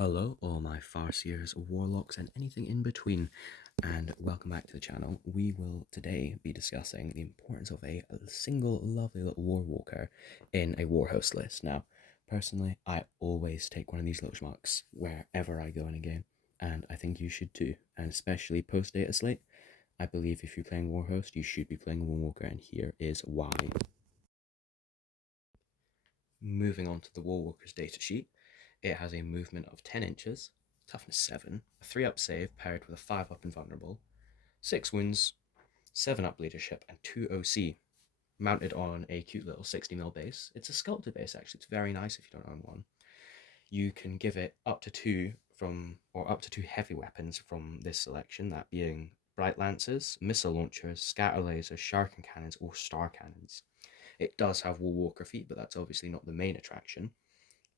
Hello, all my Farseers, Warlocks, and anything in between, and welcome back to the channel. We will today be discussing the importance of a single lovely little Warwalker in a Warhost list. Now, personally, I always take one of these little schmucks wherever I go in a game, and I think you should too, and especially post-data slate. I believe if you're playing Warhost, you should be playing a Warwalker, and here is why. Moving on to the Warwalker's datasheet, it has a movement of 10 inches, toughness 7, a 3 up save paired with a 5 up invulnerable, 6 wounds, 7 up leadership, and 2 OC, mounted on a cute little 60mm base. It's a sculpted base actually, it's very nice if you don't own one. You can give it up to 2 heavy weapons from this selection, that being bright lancers, missile launchers, scatter lasers, shuriken cannons, or star cannons. It does have Warwalker feet, but that's obviously not the main attraction.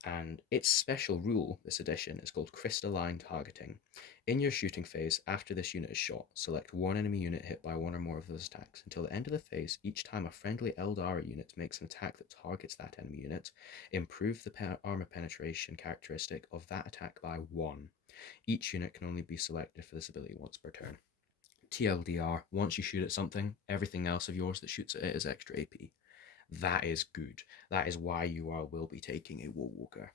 And its special rule this edition is called crystalline targeting. In your shooting phase, after this unit is shot, select one enemy unit hit by one or more of those attacks. Until the end of the phase, each time a friendly eldar unit makes an attack that targets that enemy unit, improve the armor penetration characteristic of that attack by 1. Each unit can only be selected for this ability once per turn. TLDR, once you shoot at something, everything else of yours that shoots at it is extra AP. That is good. That is why you will be taking a Warwalker.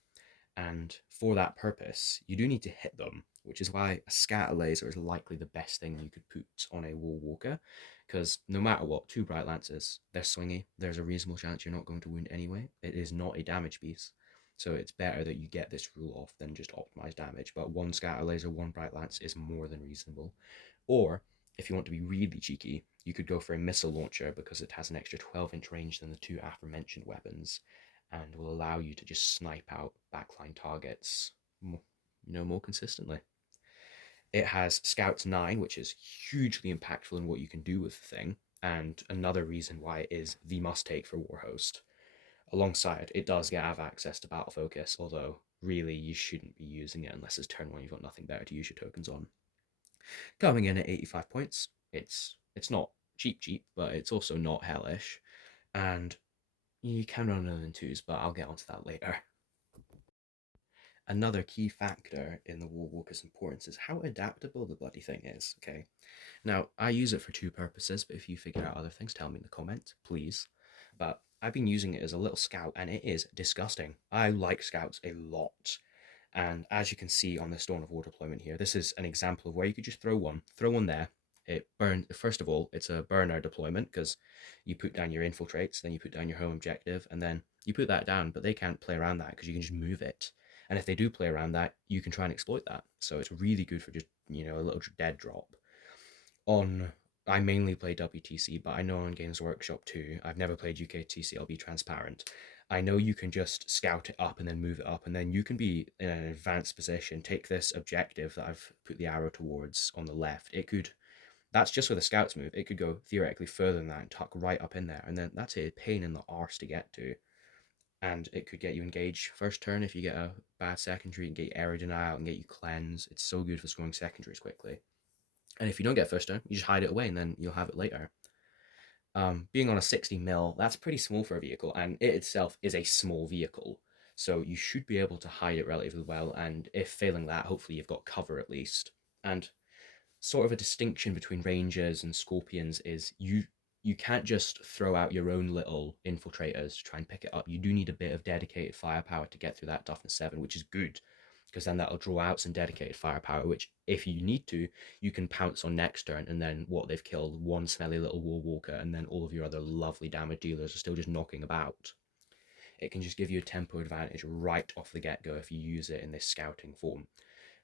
And for that purpose, you do need to hit them, which is why a scatter laser is likely the best thing you could put on a Warwalker, because no matter what, 2 bright lances, they're swingy. There's a reasonable chance you're not going to wound anyway. It is not a damage piece, so it's better that you get this rule off than just optimize damage. But 1 scatter laser, 1 bright lance is more than reasonable. Or if you want to be really cheeky, you could go for a missile launcher because it has an extra 12-inch range than the 2 aforementioned weapons, and will allow you to just snipe out backline targets more consistently. It has Scouts 9, which is hugely impactful in what you can do with the thing, and another reason why it is the must-take for Warhost. Alongside, it does have access to Battle Focus, although really you shouldn't be using it unless it's turn 1, you've got nothing better to use your tokens on. Coming in at 85 points, it's not cheap, but it's also not hellish, and you can run another in 2s, but I'll get onto that later. Another key factor in the Warwalker's importance is how adaptable the bloody thing is, okay? Now, I use it for 2 purposes, but if you figure out other things, tell me in the comments, please. But I've been using it as a little scout, and it is disgusting. I like scouts a lot. And as you can see on the Dawn of War deployment here, this is an example of where you could just throw one there. It burns. First of all, it's a burner deployment because you put down your infiltrates, then you put down your home objective, and then you put that down, but they can't play around that because you can just move it. And if they do play around that, you can try and exploit that. So it's really good for just, a little dead drop. I mainly play WTC, but I know on Games Workshop too. I've never played UKTC, I'll be transparent. I know you can just scout it up and then move it up, and then you can be in an advanced position, take this objective that I've put the arrow towards on the left. That's just where the scouts move. It could go theoretically further than that and tuck right up in there, and then that's a pain in the arse to get to. And it could get you engaged first turn if you get a bad secondary, and get you area denial and get you cleanse. It's so good for scoring secondaries quickly. And if you don't get first turn, you just hide it away and then you'll have it later. Being on a 60mm, that's pretty small for a vehicle, and it itself is a small vehicle. So you should be able to hide it relatively well, and if failing that, hopefully you've got cover at least. And sort of a distinction between rangers and scorpions is you can't just throw out your own little infiltrators to try and pick it up. You do need a bit of dedicated firepower to get through that toughness 7, which is good, because then that'll draw out some dedicated firepower, which if you need to, you can pounce on next turn, and then they've killed one smelly little Warwalker, and then all of your other lovely damage dealers are still just knocking about. It can just give you a tempo advantage right off the get-go if you use it in this scouting form.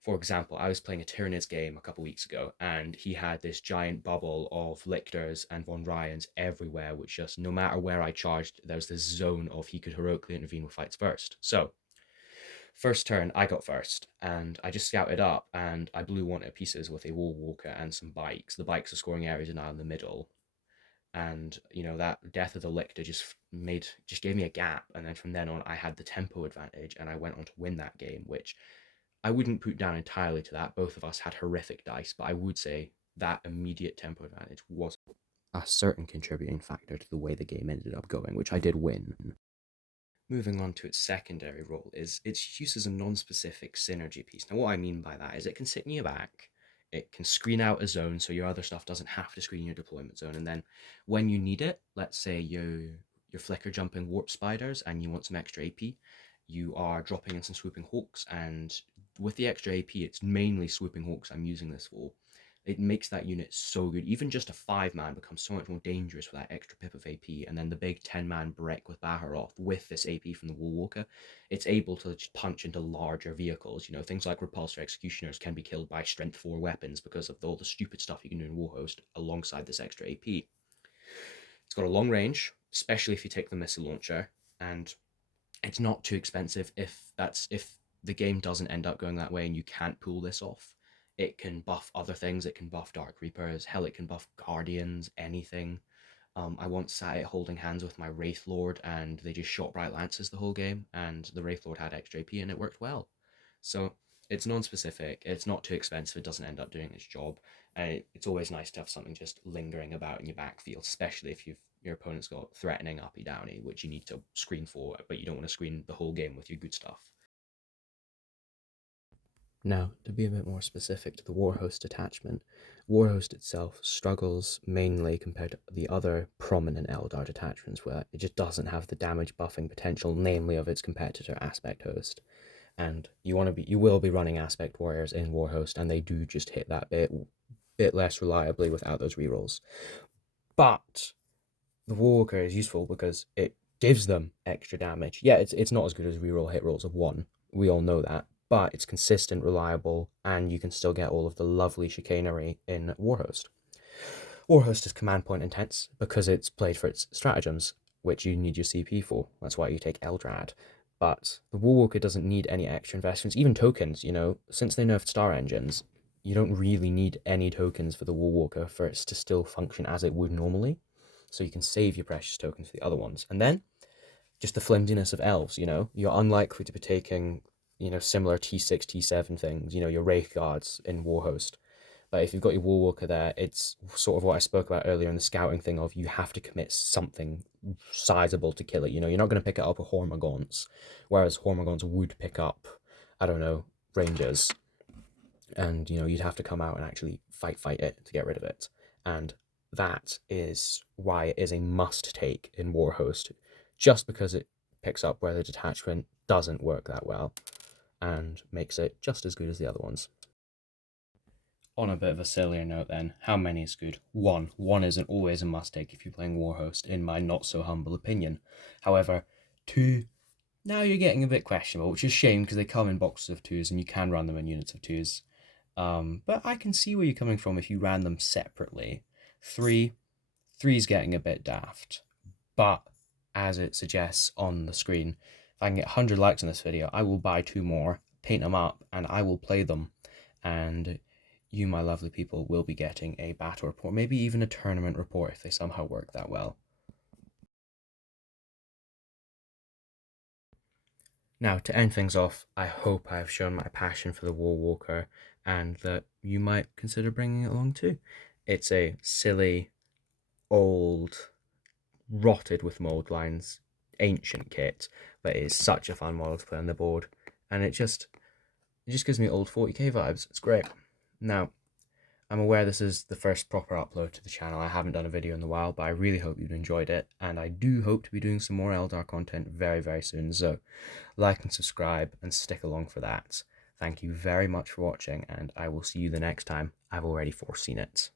For example, I was playing a Tyranids game a couple weeks ago, and he had this giant bubble of Lictors and Von Ryans everywhere, which just, no matter where I charged, there's this zone of he could heroically intervene with fights first. So, first turn, I got first, and I just scouted up, and I blew one to pieces with a Warwalker and some bikes. The bikes are scoring area denial in the middle, and that death of the Lictor just gave me a gap, and then from then on, I had the tempo advantage, and I went on to win that game, which I wouldn't put down entirely to that. Both of us had horrific dice, but I would say that immediate tempo advantage was a certain contributing factor to the way the game ended up going, which I did win. Moving on to its secondary role is its use as a non-specific synergy piece. Now, what I mean by that is it can sit in your back, it can screen out a zone so your other stuff doesn't have to screen your deployment zone, and then when you need it, let's say you're flicker jumping warp spiders and you want some extra AP, you are dropping in some swooping hawks, and with the extra AP, it's mainly swooping hawks I'm using this for. It makes that unit so good. Even just a 5-man becomes so much more dangerous with that extra pip of AP, and then the big 10-man brick with Baharoth with this AP from the Woolwalker, it's able to just punch into larger vehicles. You know, things like Repulsor Executioners can be killed by Strength 4 weapons because of all the stupid stuff you can do in Warhost alongside this extra AP. It's got a long range, especially if you take the missile launcher, and it's not too expensive if the game doesn't end up going that way and you can't pull this off. It can buff other things. It can buff Dark Reapers. Hell, it can buff Guardians. Anything. I once sat it holding hands with my Wraith Lord, and they just shot Bright Lances the whole game, and the Wraith Lord had extra AP, and it worked well. So it's non-specific. It's not too expensive. It doesn't end up doing its job, and it's always nice to have something just lingering about in your backfield, especially if your opponent's got threatening uppy downy, which you need to screen for, but you don't want to screen the whole game with your good stuff. Now, to be a bit more specific to the Warhost attachment, Warhost itself struggles mainly compared to the other prominent Eldar attachments where it just doesn't have the damage buffing potential, namely of its competitor Aspect Host. And you will be running Aspect Warriors in Warhost, and they do just hit that bit less reliably without those rerolls. But the Warwalker is useful because it gives them extra damage. Yeah, it's not as good as reroll hit rolls of 1. We all know that. But it's consistent, reliable, and you can still get all of the lovely chicanery in Warhost. Warhost is command point intense because it's played for its stratagems, which you need your CP for. That's why you take Eldrad. But the Warwalker doesn't need any extra investments, even tokens, since they nerfed Star Engines, you don't really need any tokens for the Warwalker for it to still function as it would normally. So you can save your precious tokens for the other ones. And then, just the flimsiness of elves, you're unlikely to be taking, similar T6, T7 things, your Wraith Guards in Warhost. But if you've got your Warwalker there, it's sort of what I spoke about earlier in the scouting thing of you have to commit something sizable to kill it. You're not going to pick it up with Hormagaunts, whereas Hormagaunts would pick up, I don't know, Rangers. And, you'd have to come out and actually fight it to get rid of it. And that is why it is a must-take in Warhost, just because it picks up where the detachment doesn't work that well and makes it just as good as the other ones. On a bit of a sillier note then, how many is good? One. One isn't always a must-take if you're playing Warhost, in my not-so-humble opinion. However, 2, now you're getting a bit questionable, which is a shame because they come in boxes of 2s and you can run them in units of 2s. But I can see where you're coming from if you ran them separately. 3, 3's getting a bit daft. But, as it suggests on the screen, if I can get 100 likes on this video, I will buy 2 more, paint them up, and I will play them. And you, my lovely people, will be getting a battle report, maybe even a tournament report if they somehow work that well. Now, to end things off, I hope I have shown my passion for the Warwalker and that you might consider bringing it along too. It's a silly, old, rotted with mold lines, ancient kit, but it is such a fun model to play on the board, and it just gives me old 40k vibes. It's great. Now, I'm aware this is the first proper upload to the channel. I haven't done a video in a while, but I really hope you've enjoyed it, and I do hope to be doing some more Eldar content very, very soon, so like and subscribe and stick along for that. Thank you very much for watching, and I will see you the next time. I've already foreseen it.